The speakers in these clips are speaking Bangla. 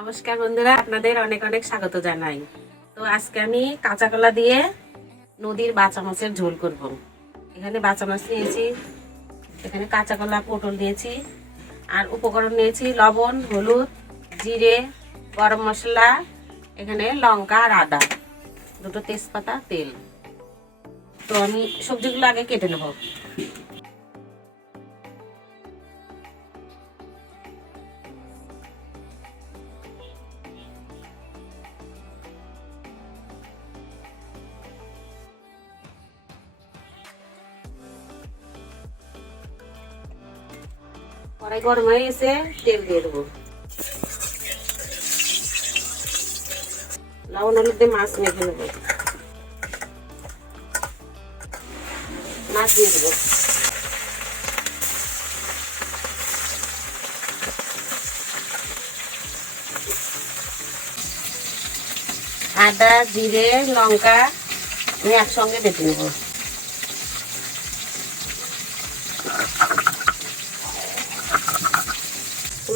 নমস্কার বন্ধুরা, আপনাদের অনেক অনেক স্বাগত জানাই। তো আজকে আমি কাঁচা কলা দিয়ে নদীর বাঁচা মাছের ঝোল করব। এখানে বাঁচা মাছ নিয়েছি, এখানে কাঁচা কলা পটল নিয়েছি আর উপকরণ নিয়েছি লবণ, হলুদ, জিরে, গরম মশলা, এখানে লঙ্কা আর আদা, দুটো তেজপাতা, তেল। তো আমি সবজিগুলো আগে কেটে নেব। কড়াই গরম গেছে, তেল দিয়ে দেবো। লবণ হলুদ মাছ মেখে নেব। মাছ দিয়ে দেবো। আদা, জিরে, লঙ্কা, আমি একসঙ্গে বেটে নেব।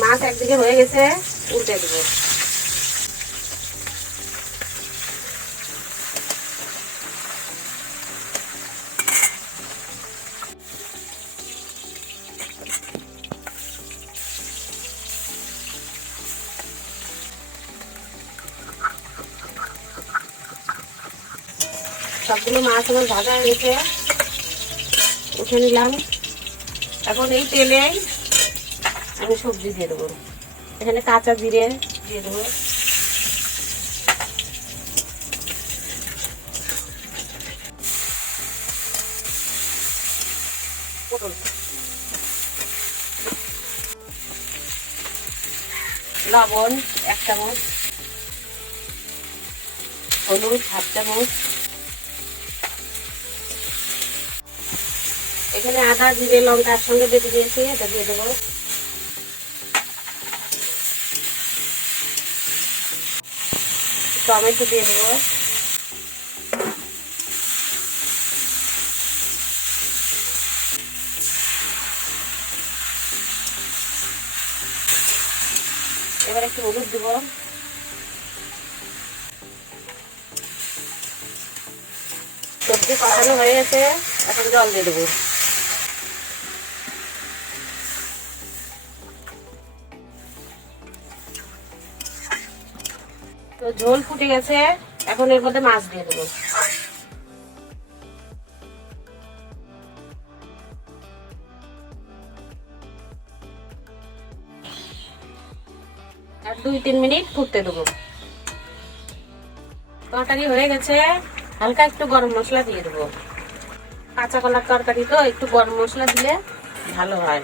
মাছ একদিকে হয়ে গেছে, উল্টে দেবো। সবগুলো মাছ আমার ভাজা হয়ে গেছে, উঠে নিলাম। এখন এই তেলে আমি সবজি দিয়ে দেবো। এখানে কাঁচা জিরে দিয়ে দেবো। লবণ এক চামচ। হলুদ হাফ চামচ। এখানে আদা, জিরে লঙ্কার সঙ্গে বেটে দিয়েছি এটা দিয়ে দেবো। টমেটো দিয়ে দেবো। এবার একটু হলুদ দেবো। সবজি কষানো হয়ে গেছে, এখন জল দিয়ে দেবো। তো ঝোল ফুটে গেছে, এখন এর মধ্যে মাছ দিয়ে দেবো। আর দুই তিন মিনিট ফুটতে দেবো। তরকারি হয়ে গেছে, হালকা একটু গরম মশলা দিয়ে দেবো। কাঁচা কলার তরকারি তো, একটু গরম মশলা দিলে ভালো হয়।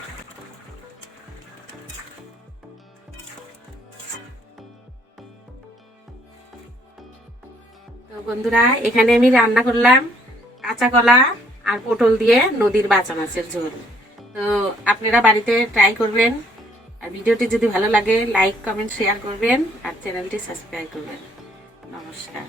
বন্ধুরা, এখানে আমি রান্না করলাম কাঁচা কলা আর পটল দিয়ে নদীর বাঁচা মাছের ঝোল। তো আপনারা বাড়িতে ট্রাই করবেন। আর ভিডিওটি যদি ভালো লাগে লাইক কমেন্ট শেয়ার করবেন আর চ্যানেলটি সাবস্ক্রাইব করবেন। নমস্কার।